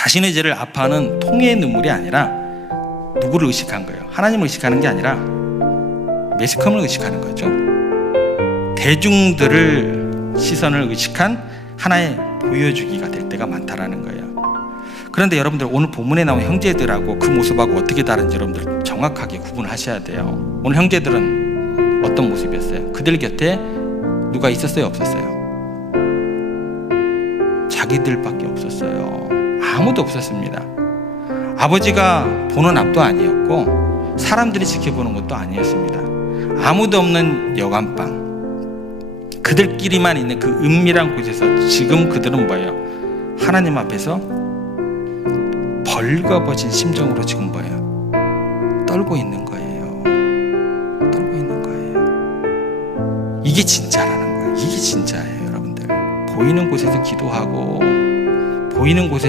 자신의 죄를 아파하는 통의 눈물이 아니라 누구를 의식한 거예요? 하나님을 의식하는 게 아니라 매스컴을 의식하는 거죠. 대중들을 시선을 의식한 하나의 보여주기가 될 때가 많다라는 거예요. 그런데 여러분들 오늘 본문에 나온 형제들하고 그 모습하고 어떻게 다른지 여러분들 정확하게 구분하셔야 돼요. 오늘 형제들은 어떤 모습이었어요? 그들 곁에 누가 있었어요? 없었어요? 자기들밖에 없었어요. 아무도 없었습니다. 아버지가 보는 앞도 아니었고 사람들이 지켜보는 것도 아니었습니다. 아무도 없는 여관방. 그들끼리만 있는 그 은밀한 곳에서 지금 그들은 뭐예요? 하나님 앞에서 벌거벗은 심정으로 지금 뭐예요? 떨고 있는 거예요. 떨고 있는 거예요. 이게 진짜라는 거예요. 이게 진짜예요, 여러분들. 보이는 곳에서 기도하고 보이는 곳에서